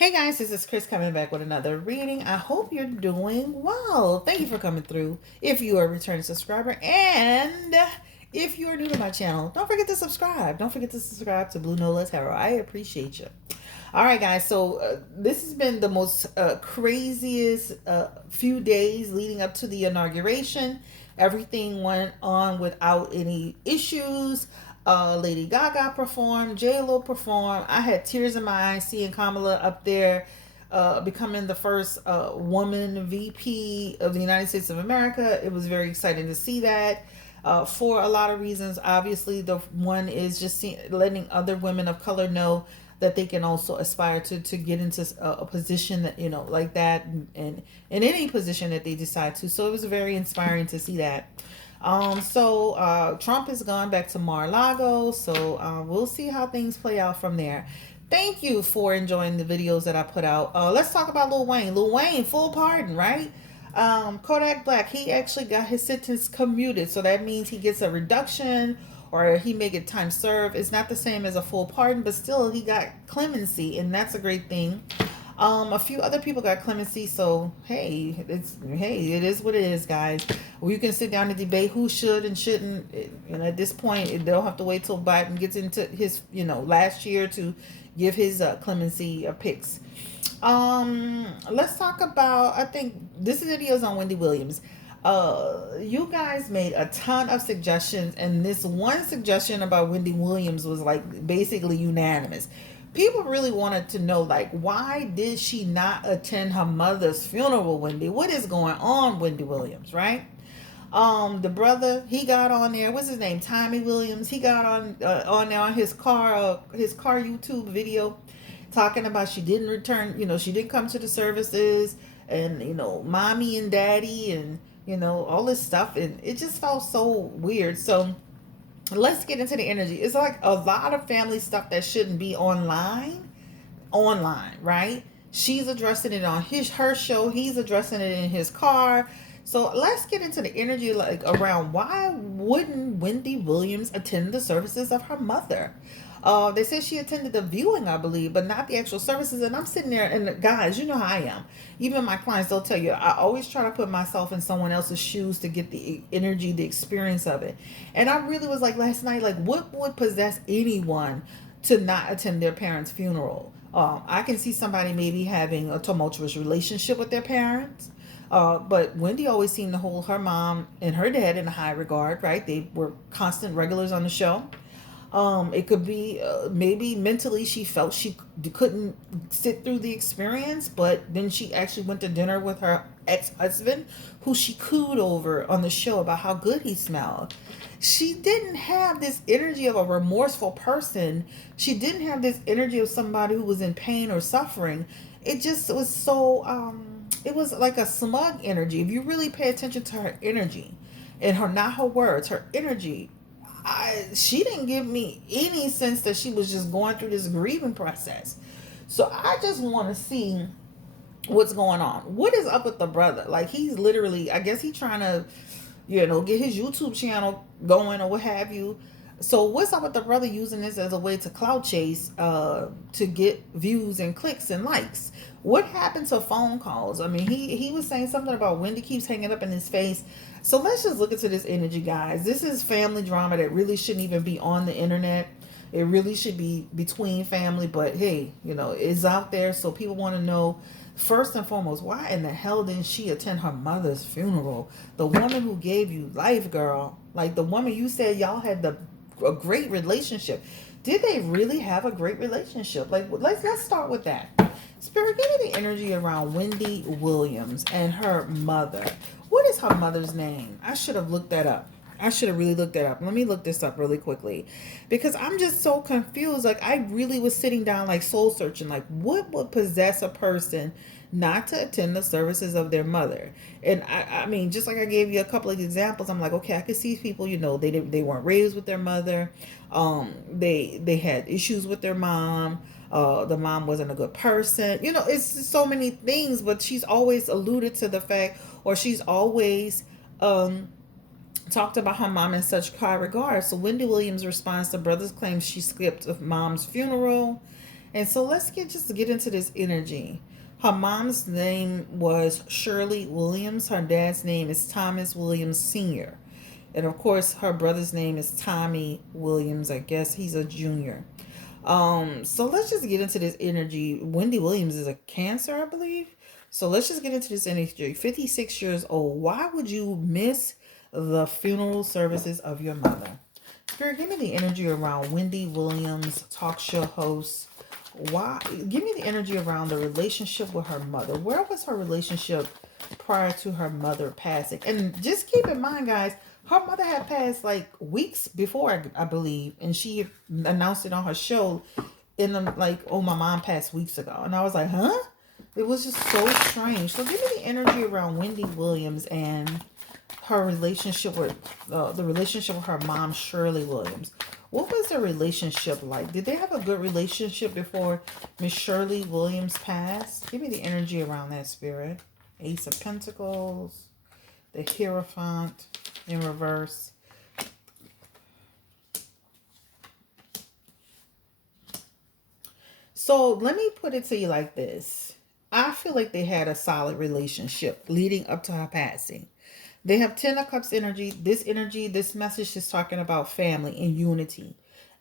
Hey guys, this is Chris coming back with another reading. I hope you're doing well. Thank you for coming through. If you are a returning subscriber and if you are new to my channel, don't forget to subscribe. Don't forget to subscribe to Blue Nola Tarot. I appreciate you. All right, guys. So this has been the most craziest few days leading up to the inauguration. Everything went on without any issues. Lady Gaga performed, J-Lo performed. I had tears in my eyes seeing Kamala up there becoming the first woman VP of the United States of America. It was very exciting to see that for a lot of reasons. Obviously, the one is just letting other women of color know that they can also aspire to get into a position that, like that, and in any position that they decide to. So it was very inspiring to see that. Trump has gone back to Mar-a-Lago, so we'll see how things play out from there. Thank you for enjoying the videos that I put out. Let's talk about Lil Wayne. Lil Wayne, full pardon, right? Kodak Black, he actually got his sentence commuted, so that means he gets a reduction or he may get time served. It's not the same as a full pardon, but still he got clemency, and that's a great thing. A few other people got clemency, so hey, it is what it is, guys. We can sit down and debate who should and shouldn't, and at this point, they'll have to wait till Biden gets into his, last year to give his clemency picks. Let's talk about. I think this video is on Wendy Williams. You guys made a ton of suggestions, and this one suggestion about Wendy Williams was like basically unanimous. People really wanted to know, like, why did she not attend her mother's funeral, Wendy? What is going on, Wendy Williams, right? The brother, he got on there. What's his name? Tommy Williams. He got on there on his car YouTube video, talking about she didn't return. She didn't come to the services, and mommy and daddy, and all this stuff, and it just felt so weird. So let's get into the energy. It's like a lot of family stuff that shouldn't be online, right? She's addressing it on her show. He's addressing it in his car. So let's get into the energy, like, around why wouldn't Wendy Williams attend the services of her mother? They said she attended the viewing, I believe, but not the actual services. And I'm sitting there, and guys, you know how I am. Even my clients, they'll tell you, I always try to put myself in someone else's shoes to get the energy, the experience of it. And I really was like last night, like, what would possess anyone to not attend their parents' funeral? I can see somebody maybe having a tumultuous relationship with their parents. But Wendy always seemed to hold her mom and her dad in a high regard, right? They were constant regulars on the show. It could be maybe mentally she felt she couldn't sit through the experience, but then she actually went to dinner with her ex-husband, who she cooed over on the show about how good he smelled. She didn't have this energy of a remorseful person. She didn't have this energy of somebody who was in pain or suffering. It just was so, it was like a smug energy. If you really pay attention to her energy and not her words, her energy, she didn't give me any sense that she was just going through this grieving process. So I just want to see what's going on. What is up with the brother? Like, he's literally, I guess he's trying to, get his YouTube channel going or what have you. So what's up with the brother using this as a way to clout chase, to get views and clicks and likes? What happened to phone calls? I mean, he was saying something about Wendy keeps hanging up in his face. So let's just look into this energy, guys. This is family drama that really shouldn't even be on the internet. It really should be between family, but hey, it's out there, so people want to know. First and foremost, why in the hell didn't she attend her mother's funeral? The woman who gave you life, girl. Like, the woman you said y'all had a great relationship. Did they really have a great relationship? Like, let's start with that. Spirit, give me the energy around Wendy Williams and her mother. What is her mother's name? I should have looked that up. I should have really looked that up. Let me look this up really quickly, because I'm just so confused. Like, I really was sitting down, like, soul searching, like, what would possess a person not to attend the services of their mother? And I mean, just like I gave you a couple of examples, I'm like, okay, I could see people, they weren't raised with their mother. They had issues with their mom. The mom wasn't a good person. It's so many things, but she's always alluded to the fact, or she's always talked about her mom in such high regard. So Wendy Williams responds to brother's claims she skipped mom's funeral. And so let's get into this energy. Her mom's name was Shirley Williams. Her dad's name is Thomas Williams Sr. And of course, her brother's name is Tommy Williams. I guess he's a junior. So let's just get into this energy. Wendy Williams is a Cancer, I believe. So let's just get into this energy. 56 years old. Why would you miss the funeral services of your mother? Spirit, give me the energy around Wendy Williams, talk show host. Why? Give me the energy around the relationship with her mother. Where was her relationship prior to her mother passing? And just keep in mind, guys, her mother had passed like weeks before, I believe, and she announced it on her show. In the like, oh, my mom passed weeks ago, and I was like, huh? It was just so strange. So give me the energy around Wendy Williams and her relationship with the relationship with her mom, Shirley Williams. What was their relationship like? Did they have a good relationship before Miss Shirley Williams passed? Give me the energy around that, Spirit. Ace of Pentacles, the Hierophant in reverse. So let me put it to you like this. I feel like they had a solid relationship leading up to her passing. They have Ten of Cups energy, this message is talking about family and unity.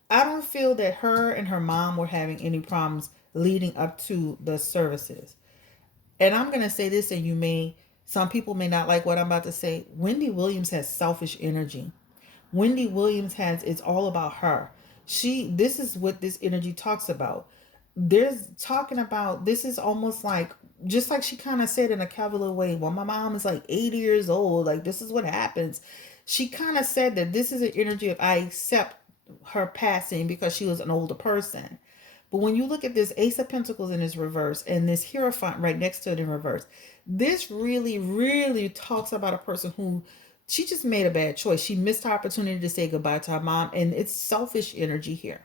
I don't feel that her and her mom were having any problems leading up to the services. And I'm going to say this, and some people may not like what I'm about to say. Wendy Williams has selfish energy. Wendy Williams it's all about her. This is what this energy talks about. There's talking about, this is almost like, just like she kind of said in a cavalier way, well, my mom is like 80 years old, like this is what happens. She kind of said that this is an energy of, I accept her passing because she was an older person. But when you look at this Ace of Pentacles in this reverse and this Hierophant right next to it in reverse, this really, really talks about a person who, she just made a bad choice. She missed her opportunity to say goodbye to her mom, and it's selfish energy here.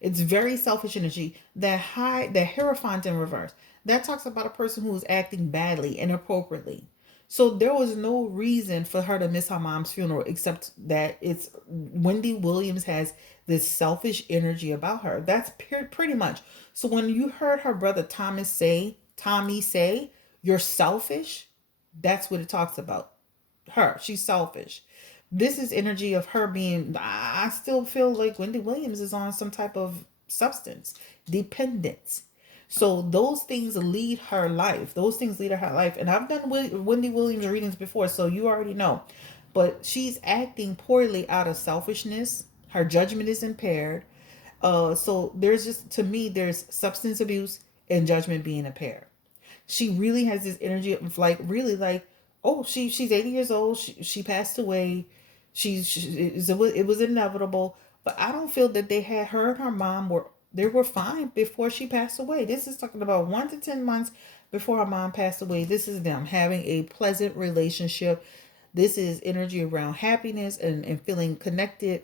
It's very selfish energy. The Hierophant in reverse, that talks about a person who is acting badly, inappropriately. So there was no reason for her to miss her mom's funeral except that it's Wendy Williams has this selfish energy about her. That's pretty much. So when you heard her brother Tommy say, you're selfish, that's what it talks about. Her, she's selfish. This is energy of her being, I still feel like Wendy Williams is on some type of substance dependence. So those things lead her life. Those things lead her life. And I've done Wendy Williams readings before, so you already know. But she's acting poorly out of selfishness. Her judgment is impaired. So there's just, to me, there's substance abuse and judgment being impaired. She really has this energy of like, really like, oh, she's 80 years old. She passed away. It was inevitable. But I don't feel that her and her mom were fine before she passed away. This is talking about 1 to 10 months before her mom passed away. This is them having a pleasant relationship. This is energy around happiness and feeling connected.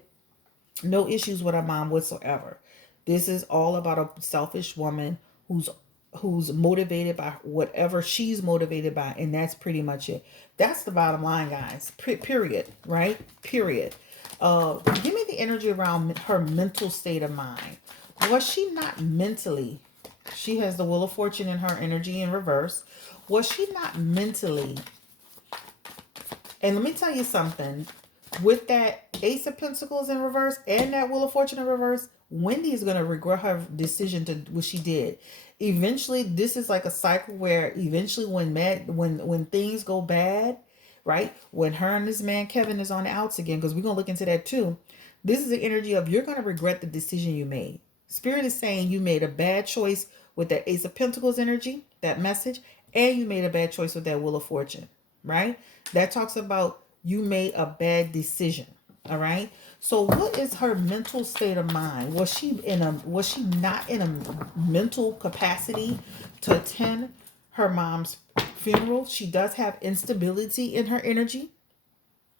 No issues with her mom whatsoever. This is all about a selfish woman who's motivated by whatever she's motivated by, and that's pretty much it. That's the bottom line, guys. Period. Right? Period. Give me the energy around her mental state of mind. Was she not mentally? She has the Wheel of Fortune in her energy in reverse. Was she not mentally? And let me tell you something. With that Ace of Pentacles in reverse and that Wheel of Fortune in reverse, Wendy is going to regret her decision to what she did. Eventually, this is like a cycle where eventually when things go bad, right? When her and this man Kevin is on the outs again, because we're going to look into that too. This is the energy of, you're going to regret the decision you made. Spirit is saying you made a bad choice with that Ace of Pentacles energy, that message, and you made a bad choice with that Wheel of Fortune, right? That talks about you made a bad decision. All right. So what is her mental state of mind? Was she not in a mental capacity to attend her mom's funeral? She does have instability in her energy.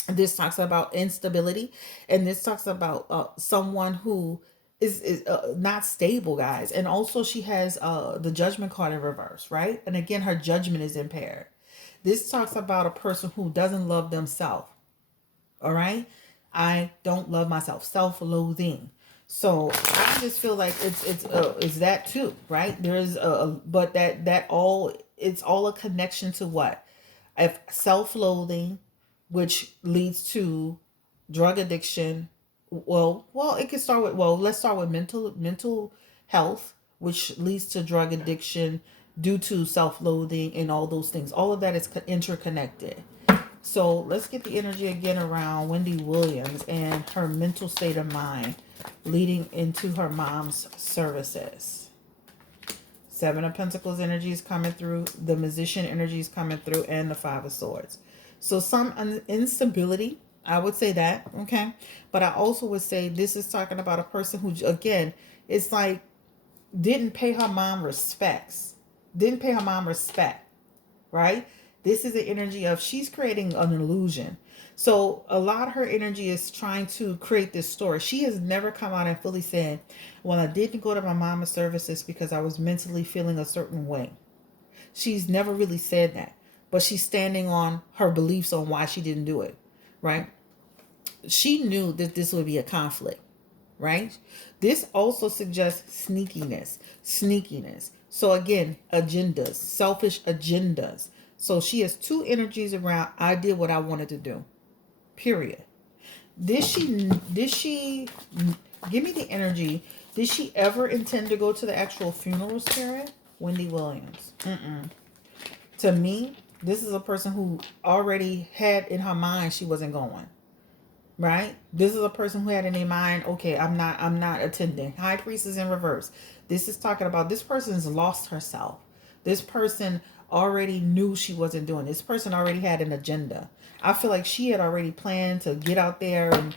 This talks about instability, and this talks about someone who is not stable, guys. And also she has the Judgment card in reverse, right? And again, her judgment is impaired. This talks about a person who doesn't love themselves. All right. I don't love myself. Self-loathing. So I just feel like it's that too, right? There's but that all, it's all a connection to what? If self-loathing, which leads to drug addiction. Well, it can start with, let's start with mental health, which leads to drug addiction due to self-loathing and all those things. All of that is interconnected. So let's get the energy again around Wendy Williams and her mental state of mind leading into her mom's services. Seven of Pentacles energy is coming through, the Musician energy is coming through, and the Five of Swords. So some instability, I would say that, okay? But I also would say this is talking about a person who, again, it's like didn't pay her mom respects. Didn't pay her mom respect, right? This is the energy of she's creating an illusion. So a lot of her energy is trying to create this story. She has never come out and fully said, well, I didn't go to my mama's services because I was mentally feeling a certain way. She's never really said that. But she's standing on her beliefs on why she didn't do it, right? She knew that this would be a conflict, right? This also suggests sneakiness. Sneakiness. So again, agendas, selfish agendas. So she has two energies around, I did what I wanted to do. Period. Did she give me the energy? Did she ever intend to go to the actual funeral, Spirit? Wendy Williams. To me, this is a person who already had in her mind she wasn't going. Right? This is a person who had in their mind, okay, I'm not attending. High Priestess in reverse. This is talking about this person's lost herself. This person already knew she wasn't doing. This person already had an agenda. I feel like she had already planned to get out there and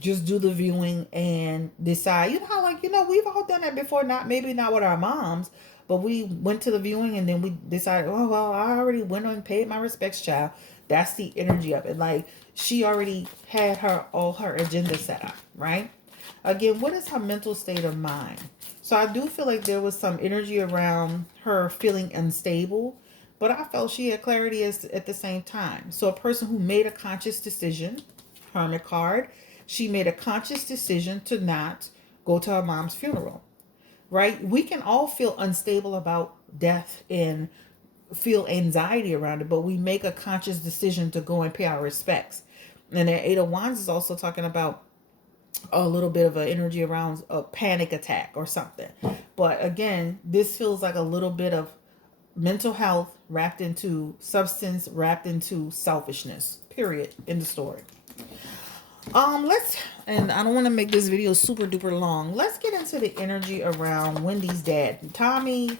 just do the viewing and decide, you know how, like, we've all done that before, maybe not with our moms, but we went to the viewing and then we decided, oh, well, I already went and paid my respects, child. That's the energy of it. Like, she already had all her agenda set up, right? Again, what is her mental state of mind? So I do feel like there was some energy around her feeling unstable, but I felt she had clarity at the same time. So a person who made a conscious decision, Hermit card, she made a conscious decision to not go to her mom's funeral, right? We can all feel unstable about death and feel anxiety around it, but we make a conscious decision to go and pay our respects. And the Eight of Wands is also talking about a little bit of an energy around a panic attack or something. But again, this feels like a little bit of mental health wrapped into substance, wrapped into selfishness, period, in the story. And I don't want to make this video super duper long. Let's get into the energy around Wendy's dad. Tommy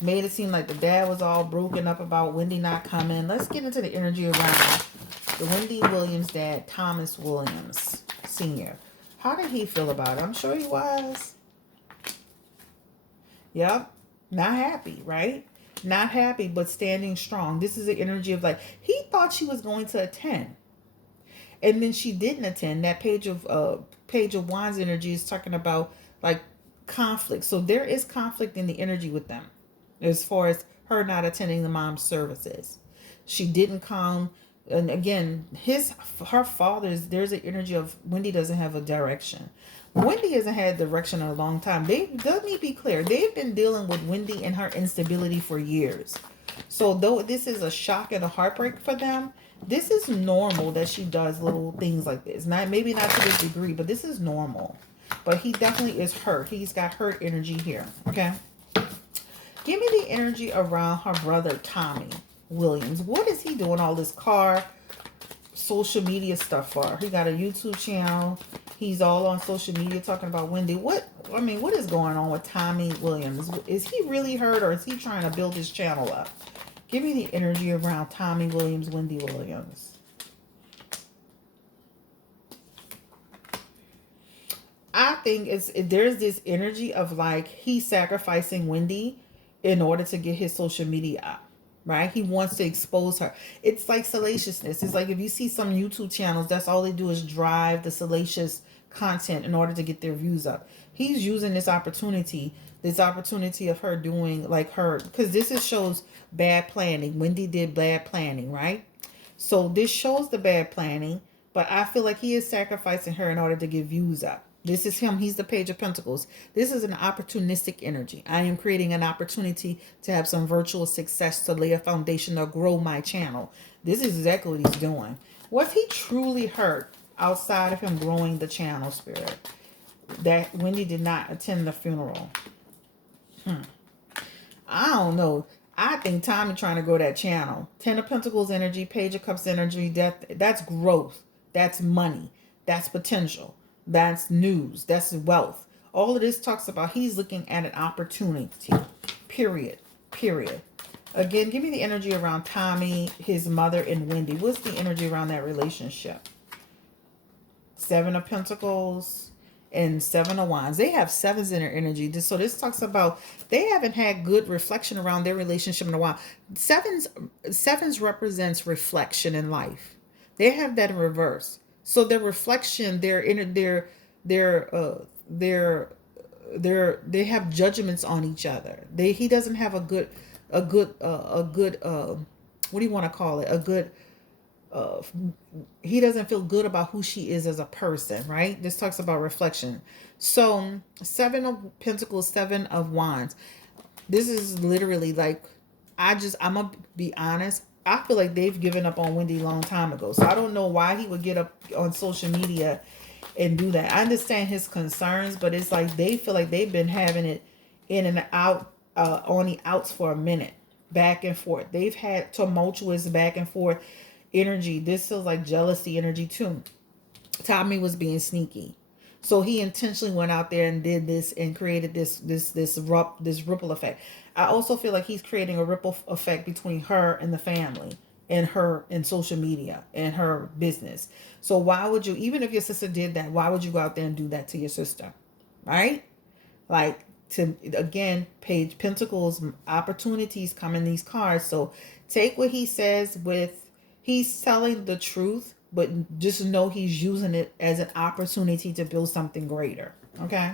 made it seem like the dad was all broken up about Wendy not coming. Let's get into the energy around the Wendy Williams dad, Thomas Williams Sr. How did he feel about it? I'm sure he was. Yep. Not happy, right? Not happy, but standing strong. This is the energy of, like, he thought she was going to attend. And then she didn't attend. That page of Wands energy is talking about, like, conflict. So there is conflict in the energy with them as far as her not attending the mom's services. She didn't come. And again, her father's, there's an energy of Wendy doesn't have a direction. Wendy hasn't had direction in a long time. Let me be clear. They've been dealing with Wendy and her instability for years. So though this is a shock and a heartbreak for them, this is normal that she does little things like this. Maybe not to this degree, but this is normal. But he definitely is hurt. He's got hurt energy here. Okay. Give me the energy around her brother, Tommy Williams. What is he doing all this social media stuff for? He got a YouTube channel. He's all on social media talking about Wendy. What is going on with Tommy Williams? Is he really hurt, or is he trying to build his channel up? Give me the energy around Tommy Williams, Wendy Williams. I think there's this energy of, like, he's sacrificing Wendy in order to get his social media up. Right? He wants to expose her. It's like salaciousness. It's like if you see some YouTube channels, that's all they do is drive the salacious content in order to get their views up. He's using this opportunity of her doing, like, her, because shows bad planning. Wendy did bad planning, right? So this shows the bad planning, but I feel like he is sacrificing her in order to get views up. This is him. He's the Page of Pentacles. This is an opportunistic energy. I am creating an opportunity to have some virtual success, to lay a foundation or grow my channel. This is exactly what he's doing. Was he truly hurt outside of him growing the channel, Spirit? That Wendy did not attend the funeral. I don't know. I think Tommy trying to grow that channel. Ten of Pentacles energy, Page of Cups energy. That's growth. That's money. That's potential. That's news. That's wealth. All of this talks about he's looking at an opportunity. Period. Period. Again, give me the energy around Tommy, his mother, and Wendy. What's the energy around that relationship? Seven of Pentacles and Seven of Wands. They have sevens in their energy. So this talks about they haven't had good reflection around their relationship in a while. Sevens represents reflection in life. They have that in reverse. So their reflection, they have judgments on each other. He doesn't have a good what do you want to call it? He doesn't feel good about who she is as a person, right? This talks about reflection. So Seven of Pentacles, Seven of Wands. This is literally like, I'm gonna be honest. I feel like they've given up on Wendy a long time ago. So I don't know why he would get up on social media and do that. I understand his concerns, but it's like they feel like they've been having it in and out, on the outs for a minute, back and forth. They've had tumultuous back and forth energy. This feels like jealousy energy too. Tommy was being sneaky. So he intentionally went out there and did this and created this ripple effect. I also feel like he's creating a ripple effect between her and the family, and her and social media and her business. So why would you, even if your sister did that, why would you go out there and do that to your sister? Right? Like, again, Page Pentacles, opportunities come in these cards. So take what he says with, he's telling the truth, but just know he's using it as an opportunity to build something greater. Okay.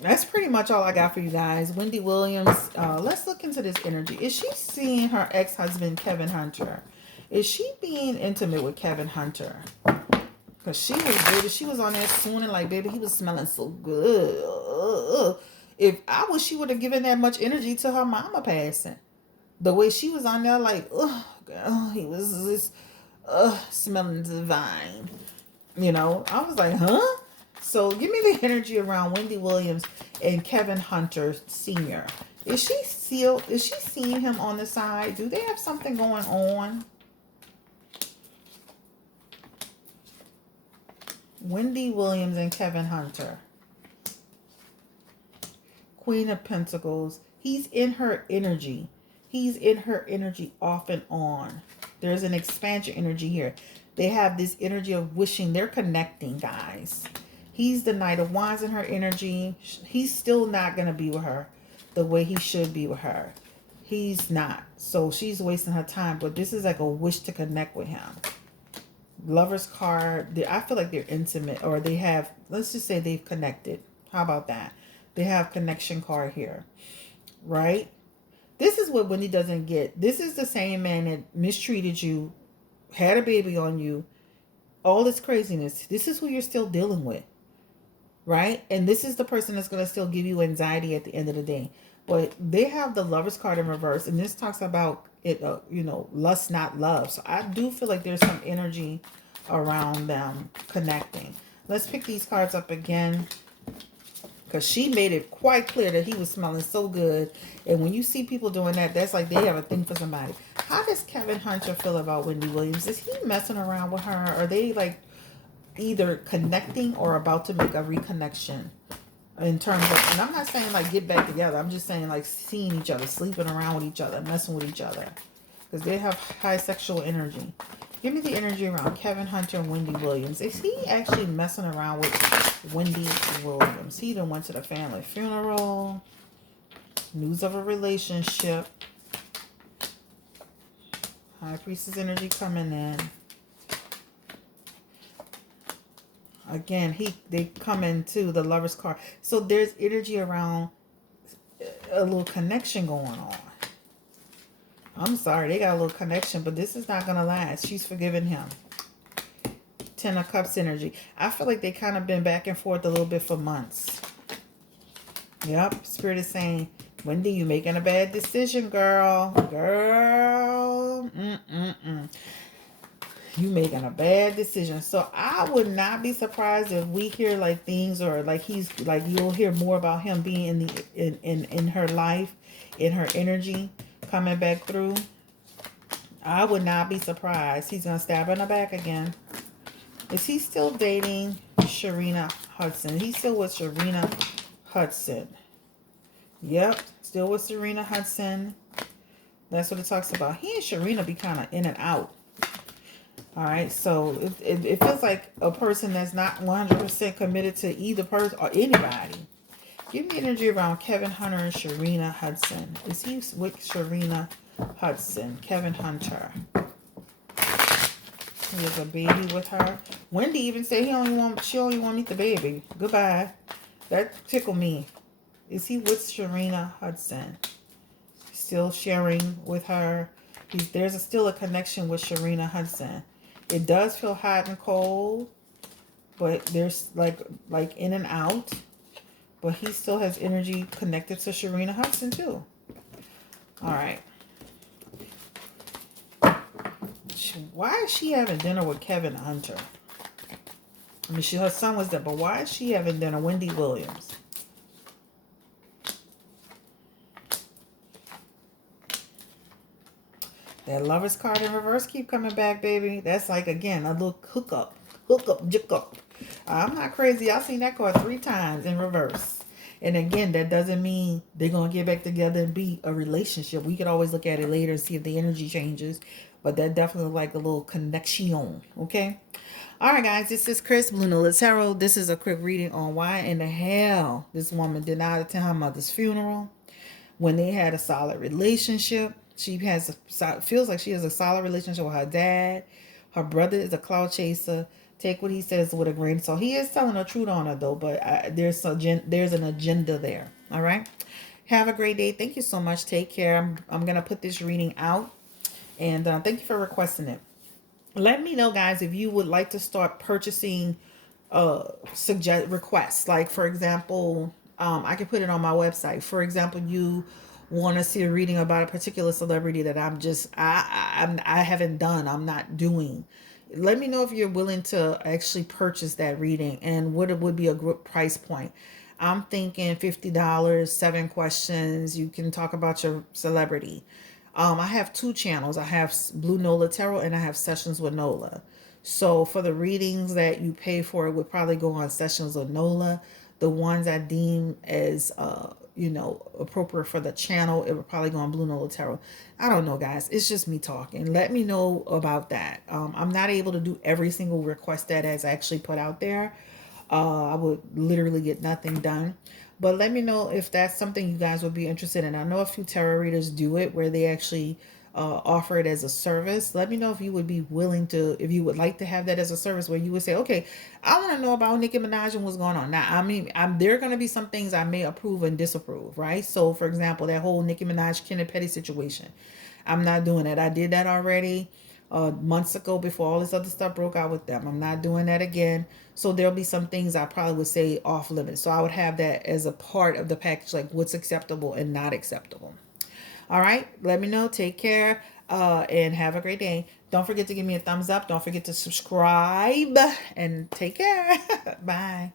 That's pretty much all I got for you guys. Wendy Williams, let's look into this energy. Is she seeing her ex-husband, Kevin Hunter? Is she being intimate with Kevin Hunter? Because she was good. She was on there swooning like, baby, he was smelling so good. If I wish she would have given that much energy to her mama passing. The way she was on there, like, oh, girl, he was just smelling divine. You know, I was like, huh? So give me the energy around Wendy Williams and Kevin Hunter Sr. Is she seeing him on the side? Do they have something going on? Wendy Williams and Kevin Hunter. Queen of Pentacles. He's in her energy. He's in her energy off and on. There's an expansion energy here. They have this energy of wishing. They're connecting, guys. He's the Knight of Wands in her energy. He's still not going to be with her the way he should be with her. He's not. So she's wasting her time. But this is like a wish to connect with him. Lover's card. I feel like they're intimate. Or they have, let's just say they've connected. How about that? They have connection card here. Right? This is what Wendy doesn't get. This is the same man that mistreated you, had a baby on you, all this craziness. This is who you're still dealing with, right? And this is the person that's going to still give you anxiety at the end of the day. But they have the Lover's card in reverse, and this talks about it, lust, not love. So I do feel like there's some energy around them connecting. Let's pick these cards up again. Because she made it quite clear that he was smelling so good. And when you see people doing that, that's like they have a thing for somebody. How does Kevin Hunter feel about Wendy Williams? Is he messing around with her? Are they like either connecting or about to make a reconnection? In terms of, and I'm not saying like get back together. I'm just saying like seeing each other, sleeping around with each other, messing with each other. Because they have high sexual energy. Give me the energy around Kevin Hunter and Wendy Williams. Is he actually messing around with Wendy Williams? He done went to the family funeral. News of a relationship. High Priestess energy coming in. Again, they come into the Lover's card. So there's energy around a little connection going on. I'm sorry, they got a little connection, but this is not going to last. She's forgiven him. Ten of Cups energy. I feel like they kind of been back and forth a little bit for months. Yep. Spirit is saying, Wendy, you making a bad decision, girl. Girl. You making a bad decision. So I would not be surprised if we hear like things, or like he's like, you'll hear more about him being in the in her life, in her energy, coming back through. I would not be surprised. He's gonna stab her in the back again. Is he still dating Sharina Hudson? He's still with Sharina Hudson. Yep, still with Serena Hudson. That's what it talks about. He and Sharina be kind of in and out. All right, so it feels like a person that's not 100% committed to either person or anybody. Give me energy around Kevin Hunter and Sharina Hudson. Is he with Sharina Hudson? Kevin Hunter. He has a baby with her. Wendy even said she only want to meet the baby. Goodbye. That tickled me. Is he with Sharina Hudson? Still sharing with her. There's still a connection with Sharina Hudson. It does feel hot and cold, but there's like in and out. But he still has energy connected to Sharina Hudson too. All right. Why is she having dinner with Kevin Hunter? I mean, her son was there, but why is she having dinner? Wendy Williams. That Lover's card in reverse keep coming back, baby. That's like, again, a little hookup, jook. I'm not crazy. I've seen that card 3 times in reverse. And again, that doesn't mean they're going to get back together and be a relationship. We could always look at it later and see if the energy changes. But that definitely like a little connection, okay? All right, guys, this is Chris, Blue Nola Tarot. This is a quick reading on why in the hell this woman did not attend her mother's funeral when they had a solid relationship. She feels like she has a solid relationship with her dad. Her brother is a cloud chaser. Take what he says with a grain of salt. He is telling the truth on her, though, but there's an agenda there. All right? Have a great day. Thank you so much. Take care. I'm going to put this reading out. And thank you for requesting it. Let me know, guys, if you would like to start purchasing requests. Like, for example, I can put it on my website. For example, you want to see a reading about a particular celebrity that I haven't done, I'm not doing. Let me know if you're willing to actually purchase that reading and what it would be a good price point. I'm thinking $50, 7 questions. You can talk about your celebrity. I have 2 channels. I have Blue Nola Tarot and I have Sessions with Nola. So for the readings that you pay for, it would probably go on Sessions with Nola. The ones I deem as appropriate for the channel, it would probably go on Blue Nola Tarot. I don't know, guys. It's just me talking. Let me know about that. I'm not able to do every single request that is actually put out there. I would literally get nothing done. But let me know if that's something you guys would be interested in. I know a few tarot readers do it where they actually offer it as a service. Let me know if you would be willing to, if you would like to have that as a service where you would say, okay, I want to know about Nicki Minaj and what's going on. Now, I mean, there are going to be some things I may approve and disapprove, right? So, for example, that whole Nicki Minaj, Kenneth Petty situation. I'm not doing that. I did that already months ago before all this other stuff broke out with them. I'm not doing that again. So there'll be some things I probably would say off limits. So I would have that as a part of the package, like what's acceptable and not acceptable. All right. Let me know. Take care and have a great day. Don't forget to give me a thumbs up. Don't forget to subscribe and take care. Bye.